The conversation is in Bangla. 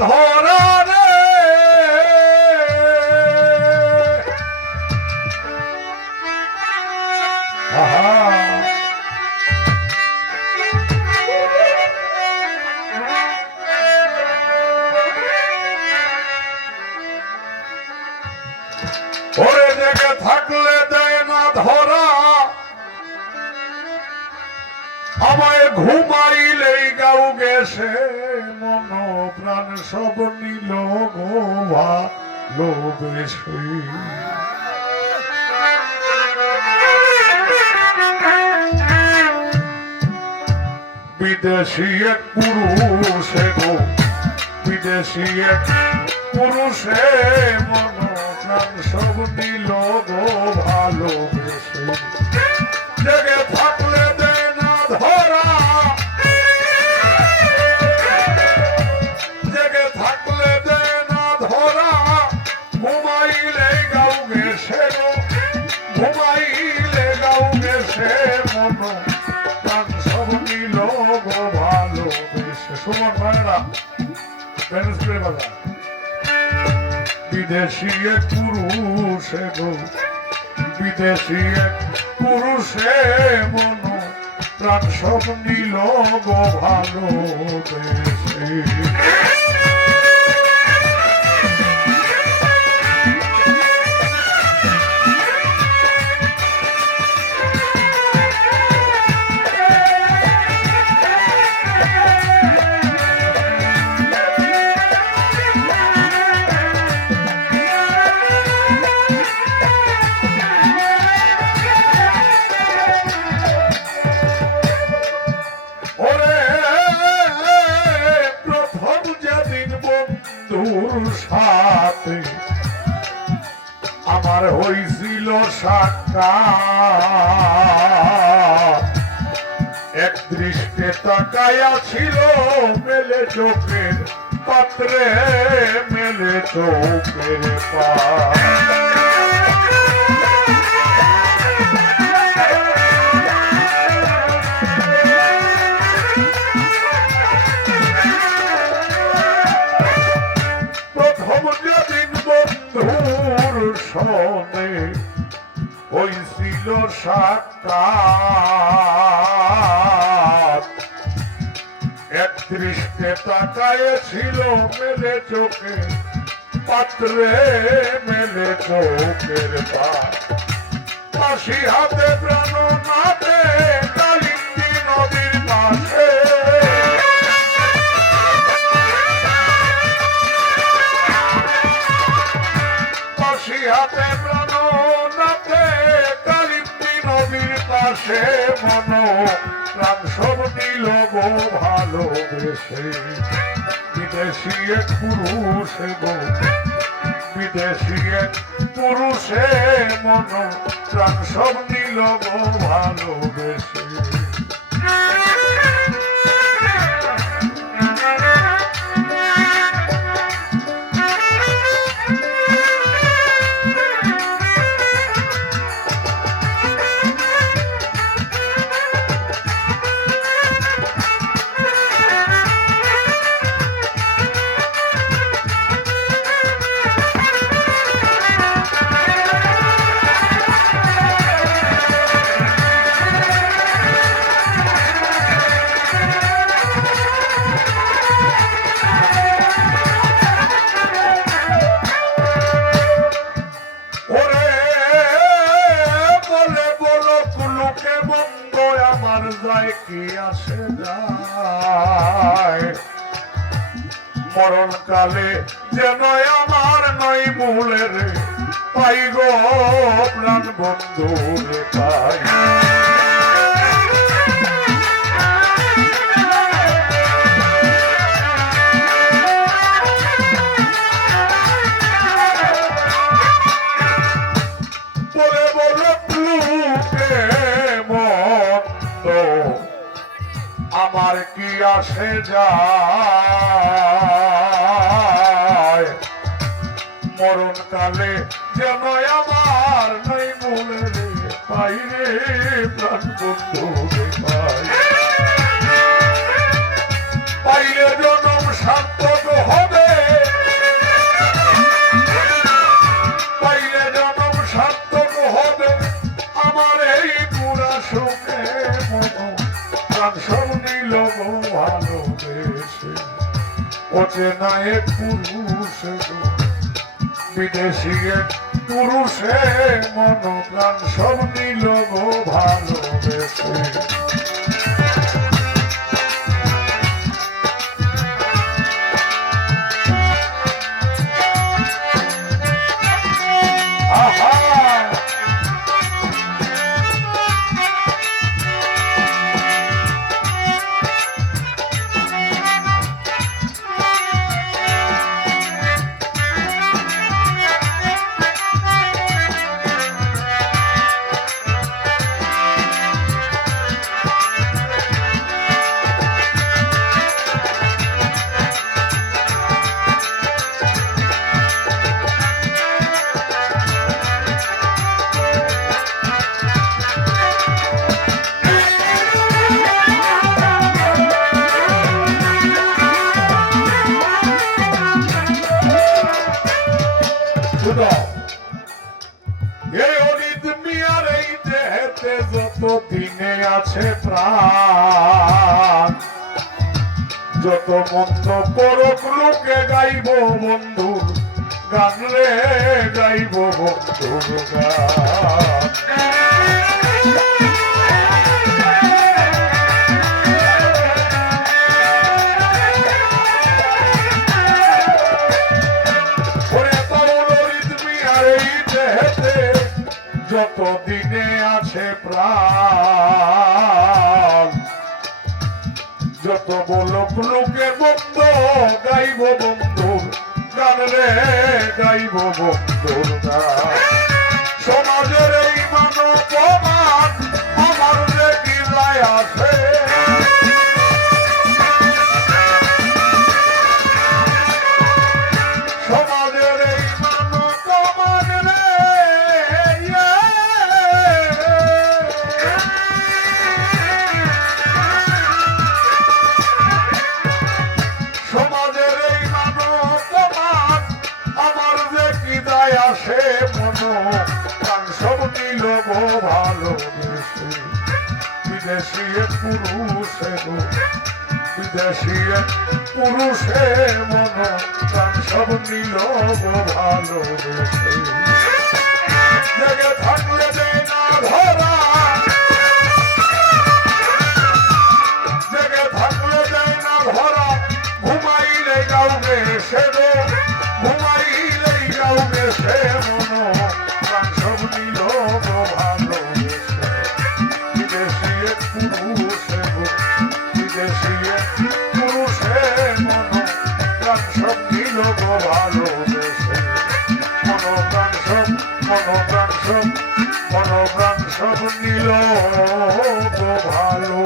ধরা রে ওরে জেগে থাকলে দেয় না ধরা আমায় ঘুমাইলেই গাও গেছে মন প্রাণ সব নিল গোভা লোবেশে বিদেশি এক পুরুষে গো বিদেশি এক পুরুষে মন প্রাণ সব নিল গো ভালোবেসে জেগে থাকলে দেয় না ধরা জেগে থাকলে দেয় না ধরা ঘুমাইলে গাও গেছে গো ঘুমাইলে গাও গেছে মন প্রাণ সব নিল গো ভালোবেসে সুমন ভাইরা ব্যালেন্স করে বাজা বিদেশি এক পুরুষে গো বিদেশি এক পুরুষে মন প্রাণ সব নিল গো ভালোবেসে সাথে আমার হইছিল সাক্ষাৎ এক দৃষ্টে তাকায়া ছিল মেলে চোখের পাত্রে মেলে চোখের সনে হইছিল সাক্ষাৎ এক দৃষ্টে তাকায়েছিল মেলে চোখে পাত্রে মেলে চোখের পাশি হাতে প্রাণ নাতে কালিন্দী নদীর পাশে হাতে প্রাণ নাতে কালিন্দী নদীর পাশে মন প্রাণ সব নিল গো ভালোবেসে বিদেশি এক পুরুষে গো বিদেশি এক পুরুষে মন প্রাণ সব নিল গো ভালোবেসে কি আসে যায় মরণ কালে যেন আমার নই ভুলে রে পাই গো প্রাণ বন্ধু রে পাই বলে বলে প্লুকে মন্দ আমার কি আসে যায় মরণ কালে যেন আমার নাই মনে রে পাই রে প্রাণ বন্ধু রে পাই পাইলে জনম সার্থক হবে অচেনা এক পুরুষে গো বিদেশি এক পুরুষে মন প্রাণ সব নিল গো ভালোবেসে যত দিনে আছে প্রাণ যত মন্দ পরক লোকে গাইব বন্ধুর গান রে গাইব বন্ধুর গান যত দিনে আছে প্রাণ যত বলক লোকে বন্ধ গাইব বন্ধুর গান রে গাইব বন্ধুর গান সমাজের এই মানব মান আমার যে কি যায় আছে সমাজের এই মানব মান রে আসে মন প্রাণ সব নিল গো ভালোবেসে বিদেশি এক পুরুষে গো বিদেশি এক পুরুষে মন প্রাণ সব নিল গো ভালোবেসে জেগে থাকলে দেয় না ধরা জেগে থাকলে দেয় না ধরা ঘুমাইলে গাউবে সে গো ঘুমাইলে গাউবে সে মন প্রাণ সব নিল গো ভালোবেসে বিদেশি এক পুরুষে গো বিদেশি এক পুরুষে মন প্রাণ সব নিল গো ভালোবেসে মন প্রাণ সব নিল গো ভালো